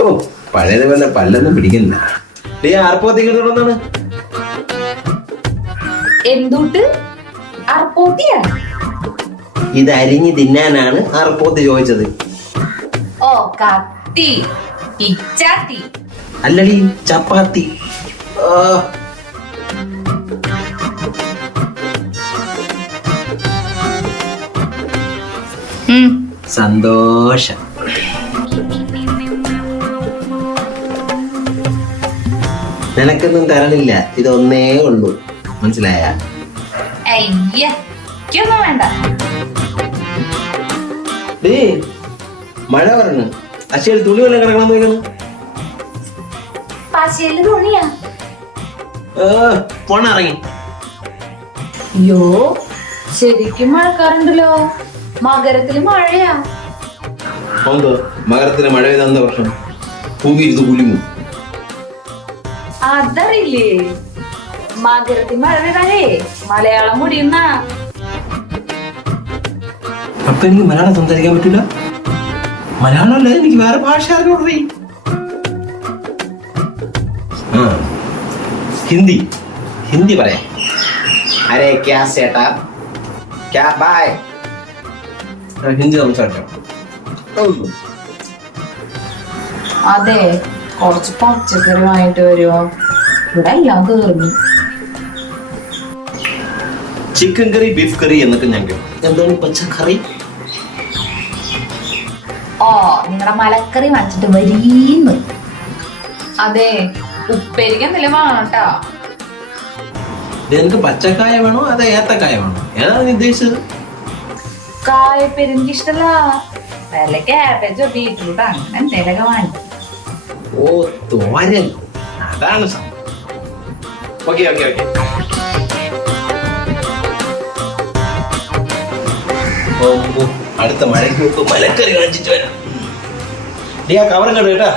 ഓ പഴയതുപോലെ പല്ലൊന്നും പിടിക്കുന്ന ആർപ്പോത്തേക്ക് തുടർന്നാണ് എന്തുട്ട് അർപ്പോത്തിയാ? ഇത് അരിഞ്ഞ് തിന്നാനാണ് ആർപ്പോത്ത് ചോദിച്ചത്. ഓ കത്തി പിച്ചാത്തി. അല്ലടി ചപ്പാത്തി. സന്തോഷം. നിനക്കൊന്നും തരണില്ല, ഇതൊന്നേ ഉള്ളൂ, മനസ്സിലായ? അയ്യൊന്നും വേണ്ട. മഴ പറഞ്ഞു അശയിൽ തുണി വല്ല കിടക്കണം പോയിക്കണം. പശയില് തുണിയാ? പോണിറങ്ങി. അയ്യോ ശരിക്കും മഴക്കാറുണ്ടല്ലോ. മകരത്തില് മഴയാ. മകരത്തിന് മഴ പെയ്ത എന്താ പ്രശ്നം? ഭൂമി ഇരുന്ന് കുലുങ്ങും. അതറിയില്ലേ? മകരത്തിൽ മഴ പെയ്താലേ മലയാളം മുടിയുന്ന. അപ്പൊ എനിക്ക് മലയാളം സംസാരിക്കാൻ പറ്റില്ല? മലയാളം അല്ലേ, എനിക്ക് വേറെ ഭാഷ അറിഞ്ഞോട്. ഹിന്ദി ഹിന്ദി പറയാം. അരേ ക്യാ സേട്ടാ, ക്യാ ബായ്. ഹിന്ദി സംസാരിക്കാം. അതെ, കുറച്ച് പച്ചക്കറി വാങ്ങിട്ട് വരുമോ? ഇവിടെ എല്ലാം തീർന്നു. ചിക്കൻ കറി, ബീഫ് കറി എന്നൊക്കെ ഞാൻ കേട്ടു. എന്താണ് പച്ചക്കറി? ഓ നിങ്ങളുടെ മലക്കറി വാങ്ങിച്ചിട്ട് വരീന്ന്. അതെ, ഉപ്പേരിക്ക് എന്തെങ്കിലും വേണോട്ടാ. നിനക്ക് പച്ചക്കായ വേണോ അതോ ഏത്തക്കായ വേണോ? ഏതാണ് നീ ഉദ്ദേശിച്ചത്? കായപ്പേരി എനിക്ക് ഇഷ്ടല്ല. വല്ല ക്യാബേജോ ബീറ്റ്റൂട്ടോ അങ്ങനെ എന്തെങ്കിലുമൊക്കെ വാങ്ങി. ഓ തോരൻ, അതാണ് സംഭവം. Okay okay okay. അടുത്ത മഴയ്ക്ക് മലക്കറി കാണിച്ചിട്ട് വരാം. കവറും കേട്ടോ കേട്ടാ.